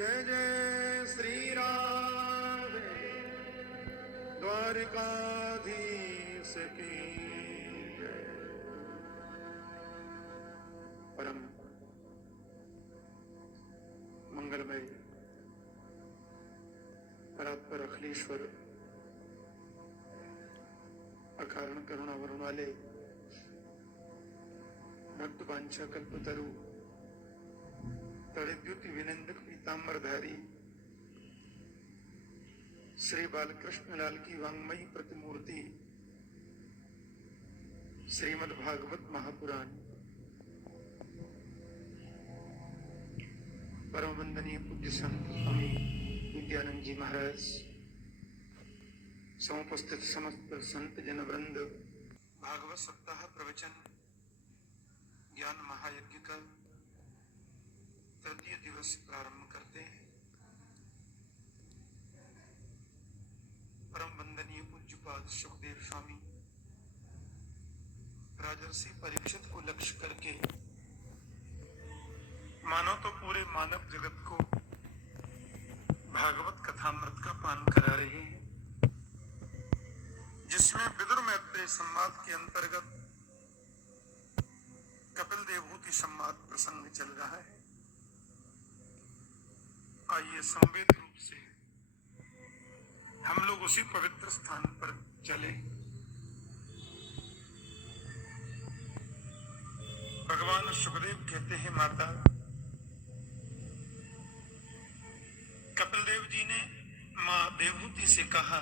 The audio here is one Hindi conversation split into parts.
जय जय श्री राधे द्वारिकाधीश की जय। परम मंगलमय परात्पर अखिलेश्वर अकारण करुणा वरुण वाले भक्त वांछा कल्पतरु तड़िद्युति विनंदक पीतांबरधारी श्री बालकृष्ण लाल की वांग्मयी प्रतिमूर्ति श्रीमद् भागवत महापुराण परम वंदनीय पूज्य संत स्वामी नित्यानंद जी महाराज, समुपस्थित समस्त संत जन वृंद, भागवत सप्ताह प्रवचन ज्ञान महायज्ञ का तृतीय दिवस प्रारंभ करते हैं। परम वंदनीय पूज्यपाद सुखदेव स्वामी राजर्षि परीक्षित को लक्ष्य करके मानो तो पूरे मानव जगत को भागवत कथामृत का पान करा रहे हैं, जिसमें विदुर मैत्रेय संवाद के अंतर्गत कपिल देवहूति संवाद प्रसंग चल रहा है। आइए संवेद रूप से हम लोग उसी पवित्र स्थान पर चले। भगवान सुखदेव कहते हैं, माता कपिल देव जी ने मां देवहूति से कहा,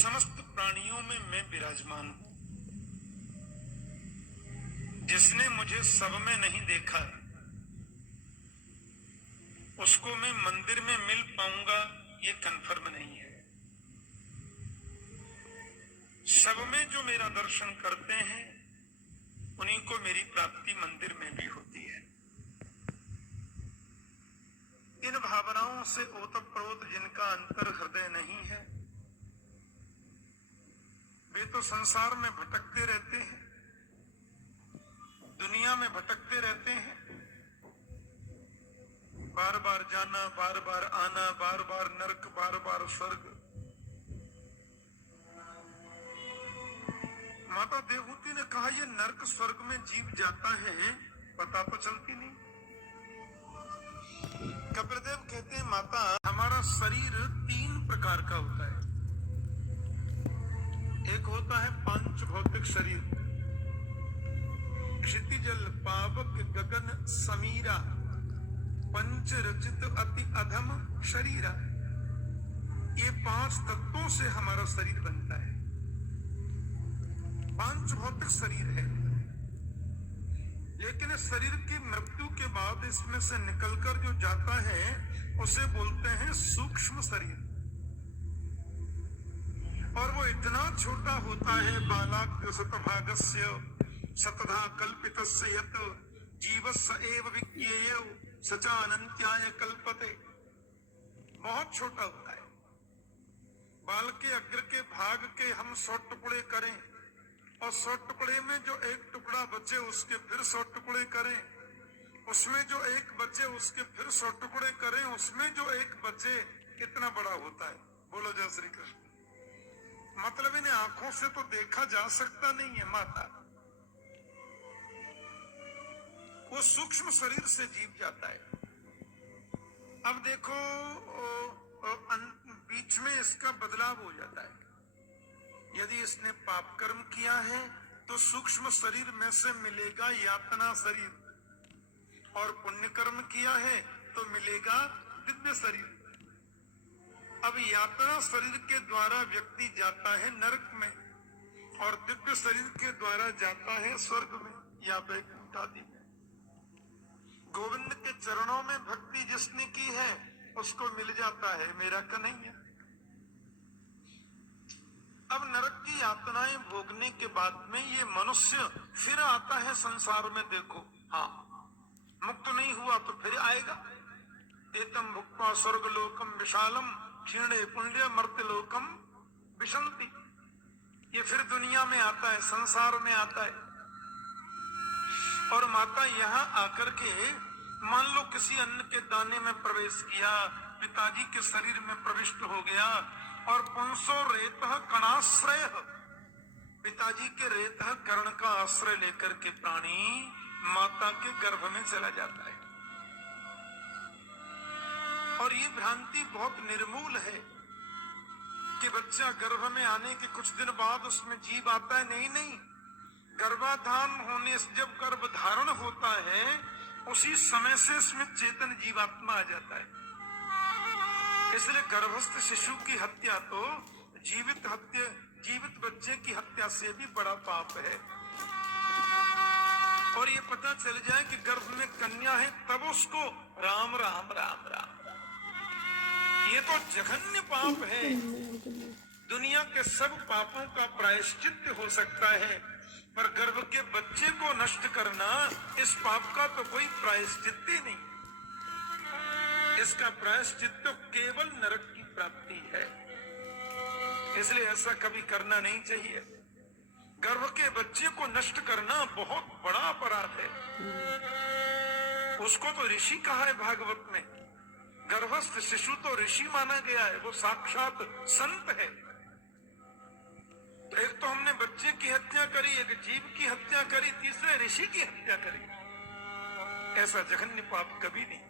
समस्त प्राणियों में मैं विराजमान हूं, जिसने मुझे सब में नहीं देखा उसको मैं मंदिर में मिल पाऊंगा ये कंफर्म नहीं है। सब में जो मेरा दर्शन करते हैं उन्हीं को मेरी प्राप्ति मंदिर में भी होती है। इन भावनाओं से ओतप्रोत जिनका अंतर हृदय नहीं है, वे तो संसार में भटकते रहते हैं, दुनिया में भटकते रहते हैं, बार बार जाना, बार बार आना, बार बार नरक, बार बार स्वर्ग। माता देवहूति ने कहा, ये नरक स्वर्ग में जीव जाता है पता तो चलती नहीं। कपिलदेव कहते हैं, माता हमारा शरीर 3 प्रकार का होता है। एक होता है पांच भौतिक शरीर, क्षितिजल पावक गगन समीरा पंच रचित अति अधम शरीरा। ये 5 तत्वों से हमारा शरीर बनता है। 5 भौतिक शरीर है, लेकिन इस शरीर की मृत्यु के बाद इसमें से निकलकर जो जाता है उसे बोलते हैं सूक्ष्म शरीर। और वो इतना छोटा होता है, बालाक्य शतभागस्य शतधा कल्पितस्य यत् जीवस्य एव विज्ञेय सचा अनंत्याय कल्पते। बहुत छोटा होता है। बाल के अग्र के भाग के हम 100 टुकड़े करें और 100 टुकड़े में जो एक टुकड़ा बचे उसके फिर 100 टुकड़े करें, उसमें जो एक बचे उसके फिर 100 टुकड़े करें, उसमें जो एक बचे कितना बड़ा होता है। बोलो जय श्री कृष्ण। मतलब इन्हें आंखों से तो देखा जा सकता नहीं है माता, वो सूक्ष्म शरीर से जीव जाता है। अब देखो बीच में इसका बदलाव हो जाता है। यदि इसने पाप कर्म किया है तो सूक्ष्म शरीर में से मिलेगा यातना शरीर, और पुण्य कर्म किया है तो मिलेगा दिव्य शरीर। अब यातना शरीर के द्वारा व्यक्ति जाता है नरक में और दिव्य शरीर के द्वारा जाता है स्वर्ग में या वैकुंठ आदि में। गोविंद के चरणों में भक्ति जिसने की है उसको मिल जाता है, मेरा का नहीं है। अब नरक की यातनाएं भोगने के बाद में ये मनुष्य फिर आता है संसार में। देखो, हाँ, मुक्त नहीं हुआ तो फिर आएगा। एतम भुक्त्वा स्वर्गलोकम विशालम क्षीणे पुण्य मर्त्यलोकम विशंति। ये फिर दुनिया में आता है, संसार में आता है। और माता यहाँ आकर के मान लो किसी अन्न के दाने में प्रवेश किया, पिताजी के शरीर में प्रविष्ट हो गया और पुंसो रेतः कणाश्रय, पिताजी के रेतः कर्ण का आश्रय लेकर के प्राणी माता के गर्भ में चला जाता है। और ये भ्रांति बहुत निर्मूल है कि बच्चा गर्भ में आने के कुछ दिन बाद उसमें जीव आता है। नहीं नहीं, गर्भाधान होने से जब गर्भ धारण होता है उसी समय से इसमें चेतन जीवात्मा आ जाता है। इसलिए गर्भस्थ शिशु की हत्या तो जीवित बच्चे की हत्या से भी बड़ा पाप है। और ये पता चल जाए कि गर्भ में कन्या है तब उसको राम राम राम राम, ये तो जघन्य पाप है। दुनिया के सब पापों का प्रायश्चित हो सकता है, पर गर्भ के बच्चे को नष्ट करना इस पाप का तो कोई प्रायश्चित ही नहीं। इसका प्रायश्चित तो केवल नरक की प्राप्ति है। इसलिए ऐसा कभी करना नहीं चाहिए। गर्भ के बच्चे को नष्ट करना बहुत बड़ा अपराध है। उसको तो ऋषि कहा है भागवत में। गर्भस्थ शिशु तो ऋषि माना गया है, वो साक्षात संत है। तो एक तो हमने बच्चे की हत्या करी, एक जीव की हत्या करी, तीसरे ऋषि की हत्या करी। ऐसा जघन्य पाप कभी नहीं।